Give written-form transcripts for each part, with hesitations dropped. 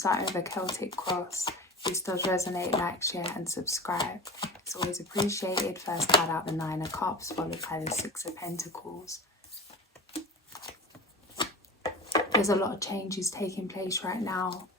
starting with a Celtic cross. If this does resonate, like, share and subscribe. It's always appreciated. First card out, the Nine of Cups, followed by the Six of Pentacles. There's a lot of changes taking place right now,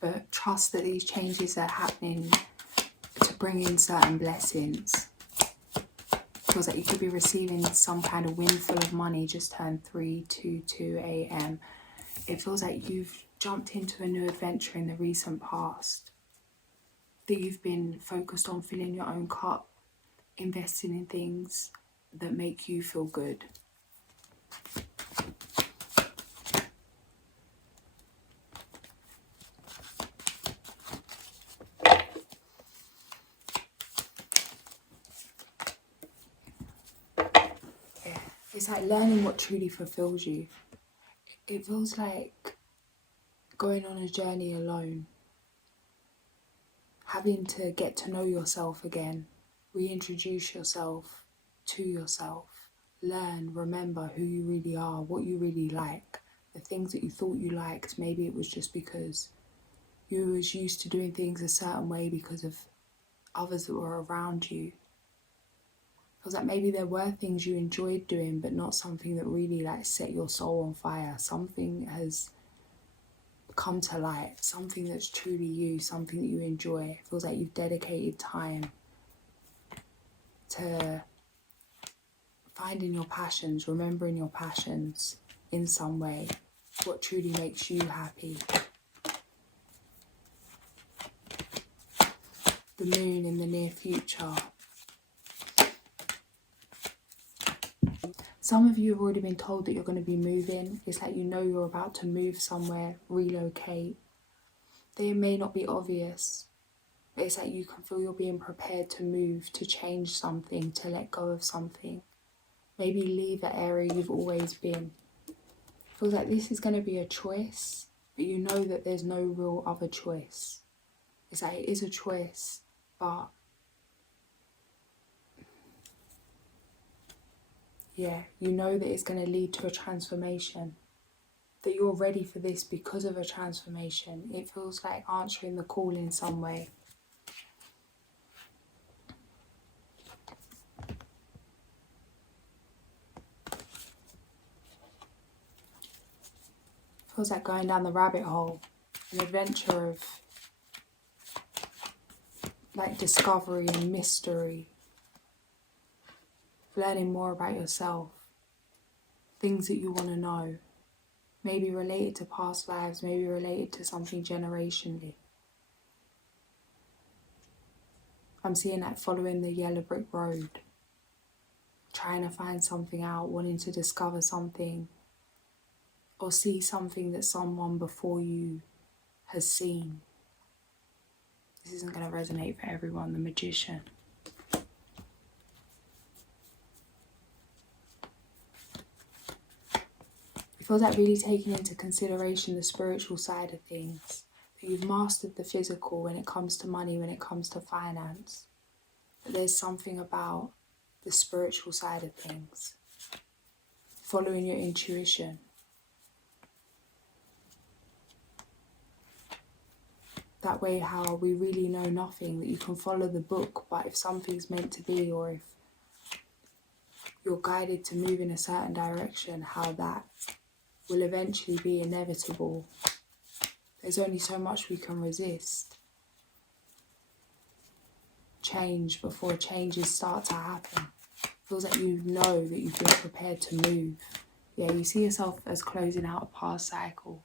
but trust that these changes are happening to bring in certain blessings. Feels like you could be receiving some kind of windfall of money. Just turned 3:22 a.m. It feels like you've jumped into a new adventure in the recent past, that you've been focused on filling your own cup, investing in things that make you feel good. It's like learning what truly fulfills you. It feels like going on a journey alone, having to get to know yourself again, reintroduce yourself to yourself, learn, remember who you really are, what you really like, the things that you thought you liked. Maybe it was just because you was used to doing things a certain way because of others that were around you. Feels like maybe there were things you enjoyed doing, but not something that really like set your soul on fire. Something has come to light, something that's truly you, something that you enjoy. It feels like you've dedicated time to finding your passions, remembering your passions in some way, what truly makes you happy. The moon in the near future. Some of you have already been told that you're going to be moving. It's like you know you're about to move somewhere, relocate. They may not be obvious, but it's like you can feel you're being prepared to move, to change something, to let go of something. Maybe leave an area you've always been. Feels like this is going to be a choice, but you know that there's no real other choice. It's like it is a choice, but yeah, you know that it's going to lead to a transformation, that you're ready for this because of a transformation. It feels like answering the call in some way. Feels like going down the rabbit hole, an adventure of like discovery and mystery, learning more about yourself, things that you want to know, maybe related to past lives, maybe related to something generationally. I'm seeing that following the yellow brick road, trying to find something out, wanting to discover something, or see something that someone before you has seen. This isn't going to resonate for everyone. The Magician. It feels like really taking into consideration the spiritual side of things. That you've mastered the physical when it comes to money, when it comes to finance. But there's something about the spiritual side of things. Following your intuition. That way how we really know nothing, that you can follow the book, but if something's meant to be, or if you're guided to move in a certain direction, how that will eventually be inevitable. There's only so much we can resist. Change before changes start to happen. Feels like you know that you've been prepared to move. Yeah, you see yourself as closing out a past cycle.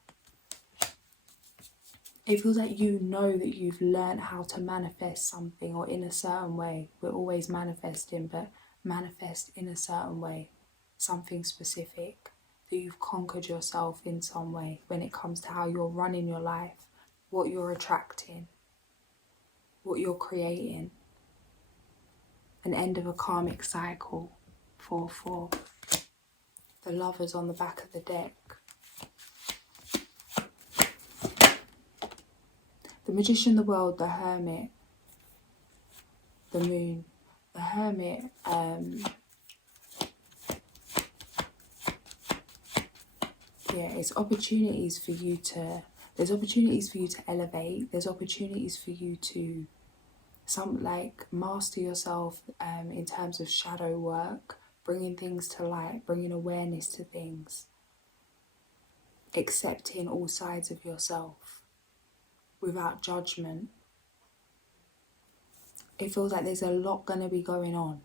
It feels like you know that you've learned how to manifest something, or in a certain way. We're always manifesting, but manifest in a certain way. Something specific. That you've conquered yourself in some way when it comes to how you're running your life, what you're attracting, what you're creating. An end of a karmic cycle. 4-4. The Lovers on the back of the deck. The Magician, the World, the Hermit, the Moon. The Hermit, it's opportunities for you to There's opportunities for you to elevate. There's opportunities for you to master yourself in terms of shadow work, bringing things to light, bringing awareness to things, accepting all sides of yourself without judgment. It feels like there's a lot going to be going on,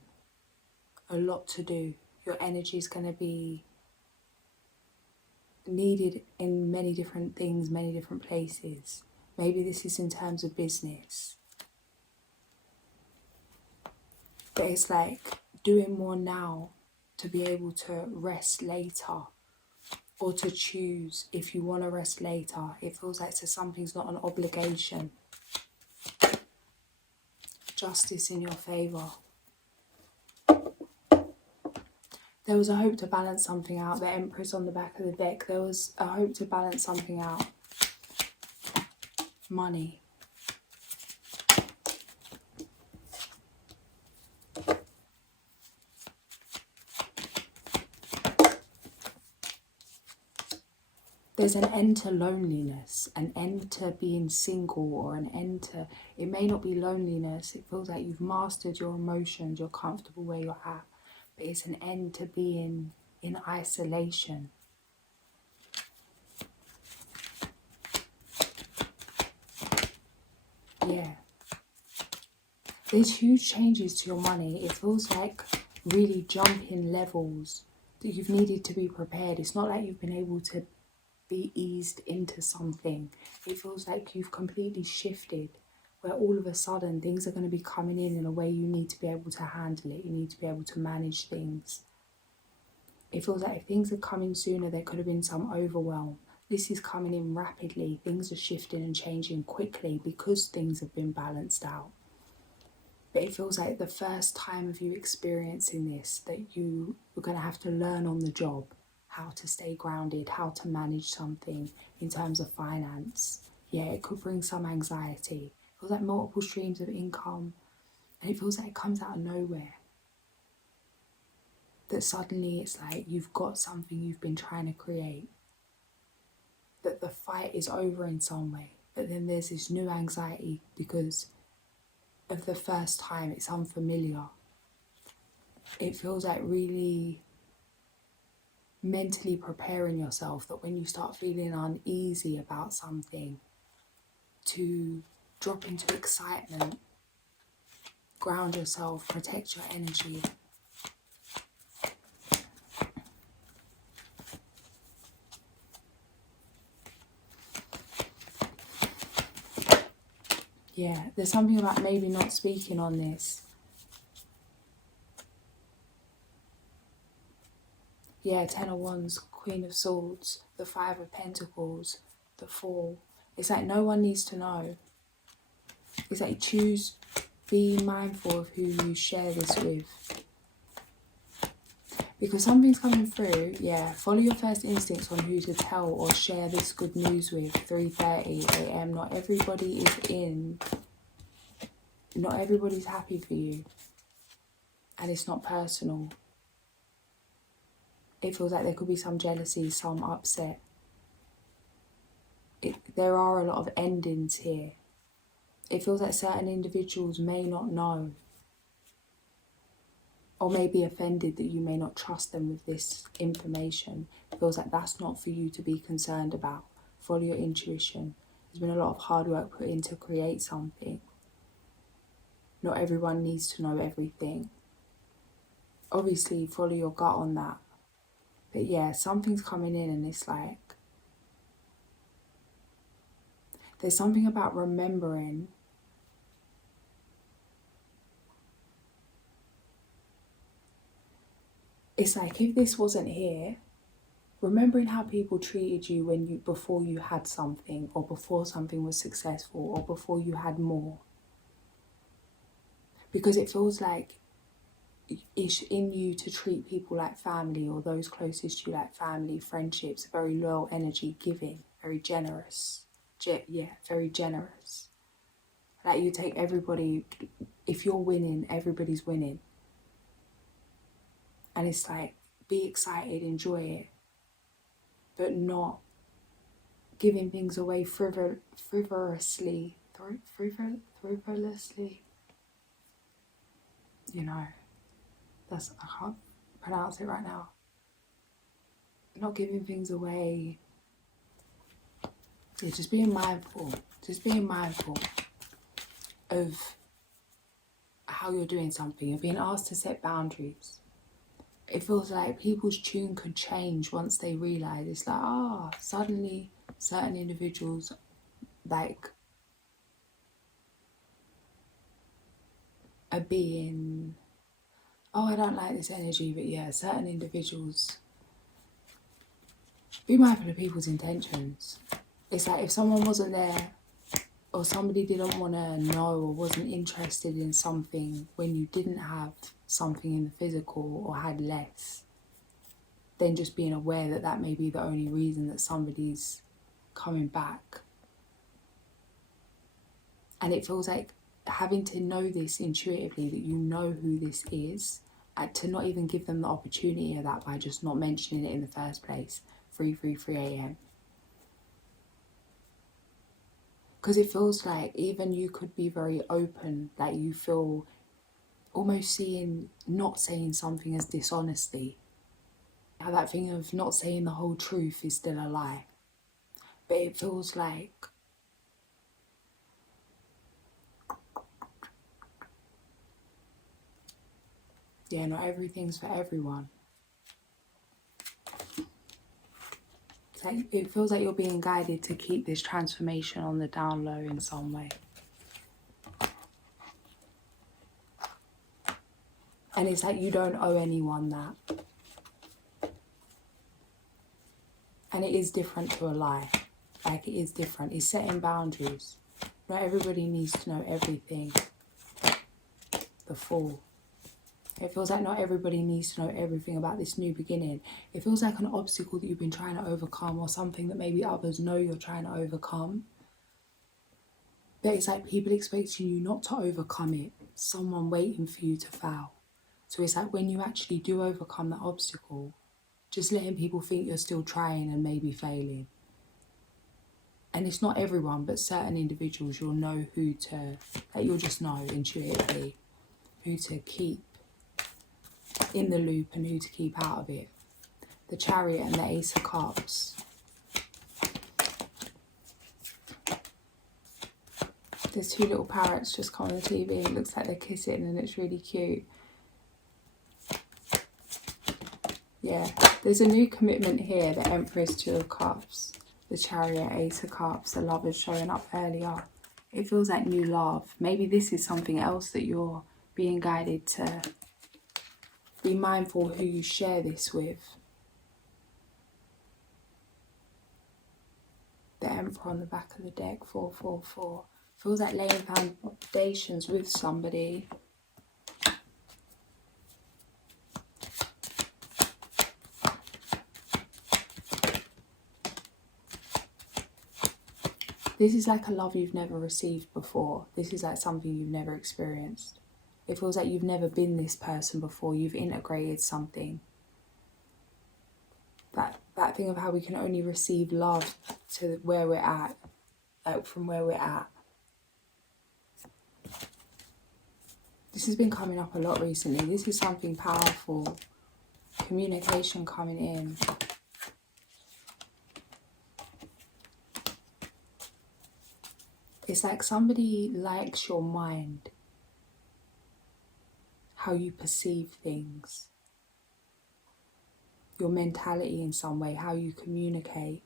a lot to do. Your energy is going to be needed in many different things, many different places. Maybe this is in terms of business. But it's like doing more now to be able to rest later, or to choose if you want to rest later. It feels like something's not an obligation. Justice in your favour. There was a hope to balance something out. The Empress on the back of the deck. There was a hope to balance something out. Money. There's an end to loneliness, an end to being single, or an end to, it may not be loneliness, it feels like you've mastered your emotions, you're comfortable where you're at, but it's an end to being in isolation. Yeah. There's huge changes to your money. It feels like really jumping levels that you've needed to be prepared. It's not like you've been able to be eased into something. It feels like you've completely shifted, where all of a sudden things are going to be coming in a way you need to be able to handle it. You need to be able to manage things. It feels like if things are coming sooner, there could have been some overwhelm. This is coming in rapidly. Things are shifting and changing quickly because things have been balanced out. But it feels like the first time of you experiencing this, that you were going to have to learn on the job how to stay grounded, how to manage something in terms of finance. Yeah, it could bring some anxiety. It feels like multiple streams of income, and it feels like it comes out of nowhere. That suddenly it's like you've got something you've been trying to create, that the fight is over in some way, but then there's this new anxiety because of the first time. It's unfamiliar. It feels like really mentally preparing yourself that when you start feeling uneasy about something, to drop into excitement, ground yourself, protect your energy. Yeah, there's something about maybe not speaking on this. Yeah, Ten of Wands, Queen of Swords, the Five of Pentacles, the Fool. It's like no one needs to know. It's like be mindful of who you share this with. Because something's coming through, yeah, follow your first instincts on who to tell or share this good news with. 3:30 a.m. Not everybody is in. Not everybody's happy for you. And it's not personal. It feels like there could be some jealousy, some upset. There are a lot of endings here. It feels like certain individuals may not know, or may be offended that you may not trust them with this information. It feels like that's not for you to be concerned about. Follow your intuition. There's been a lot of hard work put in to create something. Not everyone needs to know everything. Obviously, follow your gut on that. But yeah, something's coming in and it's like, there's something about remembering it's like if this wasn't here, remembering how people treated you before you had something, or before something was successful, or before you had more. Because it feels like it's in you to treat people like family, or those closest to you like family, friendships, very loyal energy, giving, very generous. Very generous. Like you take everybody, if you're winning, everybody's winning. And it's like, be excited, enjoy it, but not giving things away frivolously. You know, I can't pronounce it right now. Not giving things away. Yeah, just being mindful. Just being mindful of how you're doing something. You're being asked to set boundaries. It feels like people's tune could change once they realise. It's like, suddenly certain individuals, like, are being, I don't like this energy, but yeah, certain individuals, be mindful of people's intentions. It's like if someone wasn't there, or somebody didn't want to know or wasn't interested in something when you didn't have something in the physical or had less, then just being aware that that may be the only reason that somebody's coming back. And it feels like having to know this intuitively, that you know who this is, and to not even give them the opportunity of that by just not mentioning it in the first place. 3:33 a.m. Because it feels like even you could be very open, like you feel almost seeing not saying something as dishonesty. How that thing of not saying the whole truth is still a lie. But it feels like not everything's for everyone. It's like, it feels like you're being guided to keep this transformation on the down low in some way. And it's like you don't owe anyone that. And it is different to a lie. Like, it is different. It's setting boundaries. Not everybody needs to know everything. The full. It feels like not everybody needs to know everything about this new beginning. It feels like an obstacle that you've been trying to overcome, or something that maybe others know you're trying to overcome. But it's like people expecting you not to overcome it. Someone waiting for you to fail. So it's like when you actually do overcome that obstacle, just letting people think you're still trying and maybe failing. And it's not everyone, but certain individuals, you'll know who to, like, you'll just know intuitively who to keep in the loop and who to keep out of it. The Chariot and the Ace of Cups. There's two little parrots just come on the TV. It looks like they're kissing and it's really cute. Yeah, there's a new commitment here. The Empress, Two of Cups. The Chariot, Ace of Cups. The Lovers showing up earlier. It feels like new love. Maybe this is something else that you're being guided to be mindful who you share this with. The Emperor on the back of the deck, 444. Feels like laying foundations with somebody. This is like a love you've never received before. This is like something you've never experienced. It feels like you've never been this person before. You've integrated something. That thing of how we can only receive love to where we're at, like from where we're at. This has been coming up a lot recently. This is something powerful. Communication coming in. It's like somebody likes your mind, how you perceive things, your mentality in some way, how you communicate.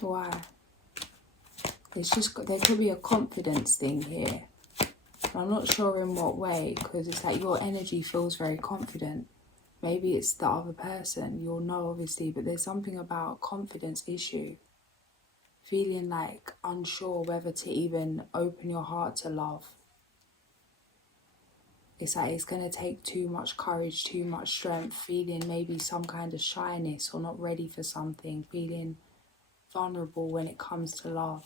Why? It's just, there could be a confidence thing here. I'm not sure in what way, because it's like your energy feels very confident. Maybe it's the other person, you'll know obviously, but there's something about confidence issue. Feeling like unsure whether to even open your heart to love. It's like it's going to take too much courage, too much strength, feeling maybe some kind of shyness or not ready for something, feeling vulnerable when it comes to love,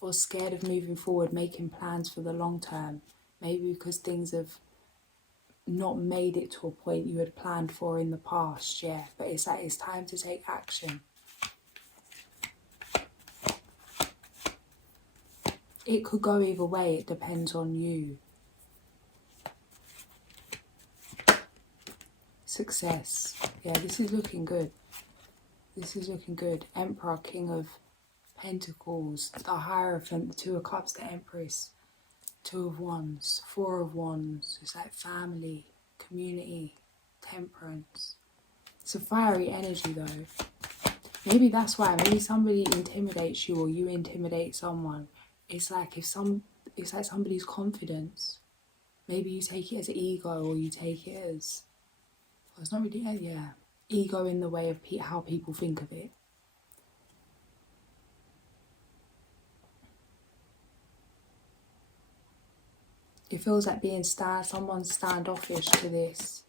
or scared of moving forward, making plans for the long term, maybe because things have not made it to a point you had planned for in the past, yeah, but it's like it's time to take action. It could go either way, it depends on you. Success, yeah, this is looking good. This is looking good. Emperor, King of Pentacles, the Hierophant, the Two of Cups, the Empress, Two of Wands, Four of Wands. It's like family, community, temperance. It's a fiery energy though. Maybe that's why. Maybe somebody intimidates you or you intimidate someone. It's like it's like somebody's confidence. Maybe you take it as ego, or you take it as, well, it's not really, yeah, ego in the way of how people think of it. It feels like being someone's standoffish to this.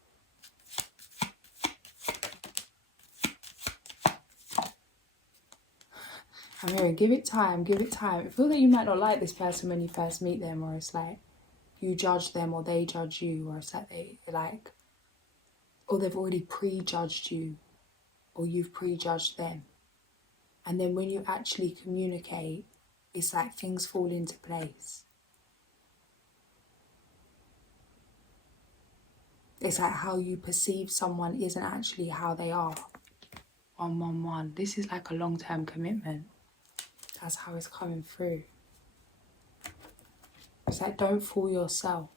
I'm hearing, give it time, give it time. It feels like you might not like this person when you first meet them, or it's like you judge them or they judge you, or it's like or they've already prejudged you, or you've prejudged them. And then when you actually communicate, it's like things fall into place. It's like how you perceive someone isn't actually how they are. 111. This is like a long-term commitment. That's how it's coming through. It's like, don't fool yourself.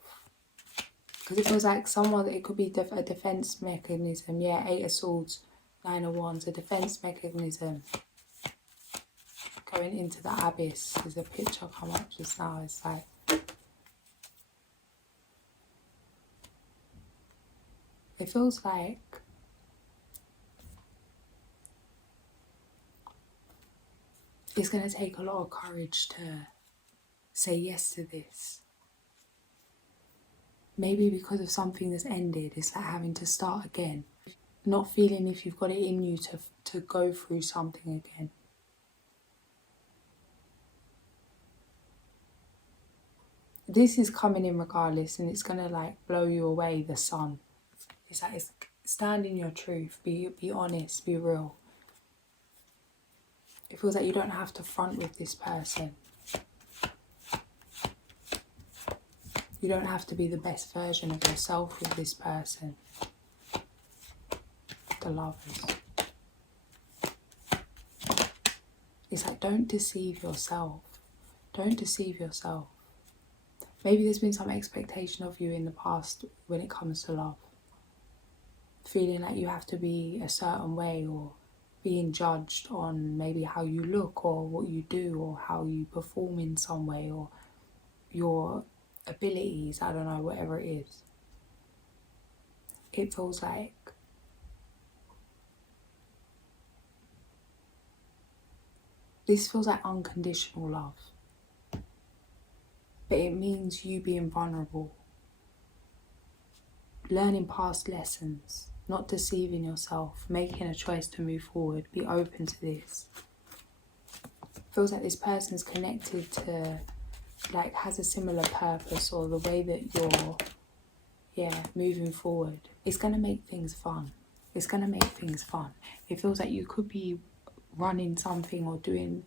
Because it feels like it could be a defense mechanism. Yeah, 8 of Swords, 9 of Wands, a defense mechanism. Going into the abyss. There's a picture come up just now. It's like, it feels like it's going to take a lot of courage to say yes to this. Maybe because of something that's ended, it's like having to start again. Not feeling if you've got it in you to go through something again. This is coming in regardless, and it's going to like blow you away, the sun. It's like, stand in your truth, be honest, be real. It feels like you don't have to front with this person. You don't have to be the best version of yourself with this person. The Lovers. It's like, don't deceive yourself. Don't deceive yourself. Maybe there's been some expectation of you in the past when it comes to love. Feeling like you have to be a certain way, or being judged on maybe how you look or what you do or how you perform in some way, or your abilities, I don't know, whatever it is. It feels like this feels like unconditional love. But it means you being vulnerable. Learning past lessons. Not deceiving yourself. Making a choice to move forward. Be open to this. Feels like this person's connected to, like, has a similar purpose, or the way that you're, moving forward. It's going to make things fun. It's going to make things fun. It feels like you could be running something or doing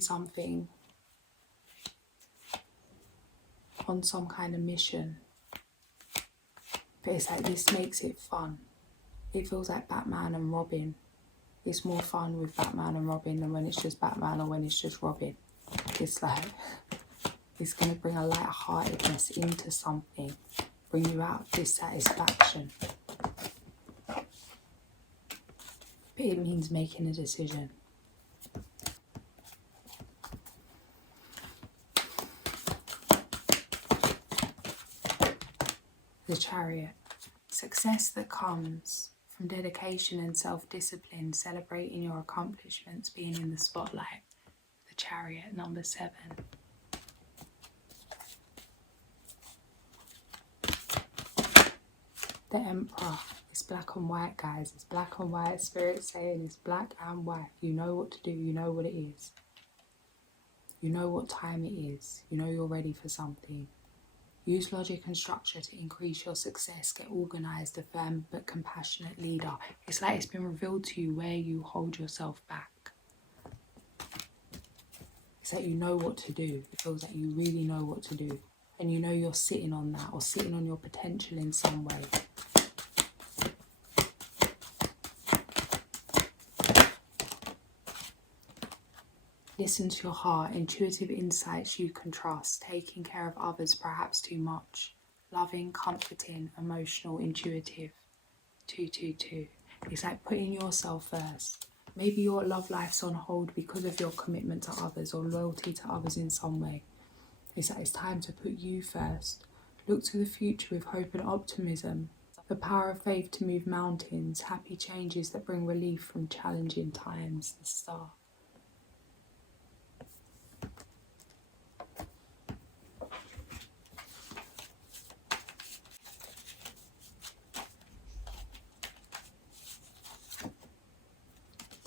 something on some kind of mission. But it's like, this makes it fun. It feels like Batman and Robin. It's more fun with Batman and Robin than when it's just Batman or when it's just Robin. It's like, it's going to bring a light-heartedness into something. Bring you out of dissatisfaction. But it means making a decision. The Chariot. Success that comes from dedication and self-discipline, celebrating your accomplishments, being in the spotlight. The Chariot, number 7. The Emperor. It's black and white, guys. It's black and white. Spirit saying it's black and white. You know what to do. You know what it is. You know what time it is. You know you're ready for something. Use logic and structure to increase your success. Get organised, a firm but compassionate leader. It's like it's been revealed to you where you hold yourself back. It's like you know what to do. It feels like you really know what to do. And you know you're sitting on that or sitting on your potential in some way. Listen to your heart, intuitive insights you can trust, taking care of others perhaps too much. Loving, comforting, emotional, intuitive. 222. It's like putting yourself first. Maybe your love life's on hold because of your commitment to others or loyalty to others in some way. It's like it's time to put you first. Look to the future with hope and optimism. The power of faith to move mountains, happy changes that bring relief from challenging times. The Star.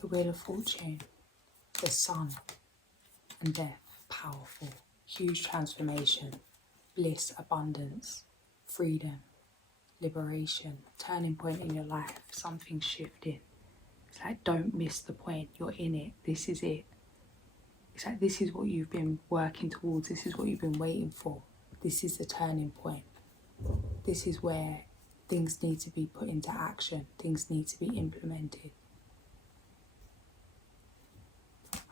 The Wheel of Fortune, the Sun and Death, powerful, huge transformation, bliss, abundance, freedom, liberation, turning point in your life, something shifting. It's like don't miss the point, you're in it, this is it. It's like this is what you've been working towards, this is what you've been waiting for, this is the turning point. This is where things need to be put into action, things need to be implemented.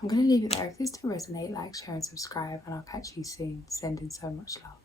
I'm going to leave it there. If this did resonate, like, share and subscribe, and I'll catch you soon. Sending so much love.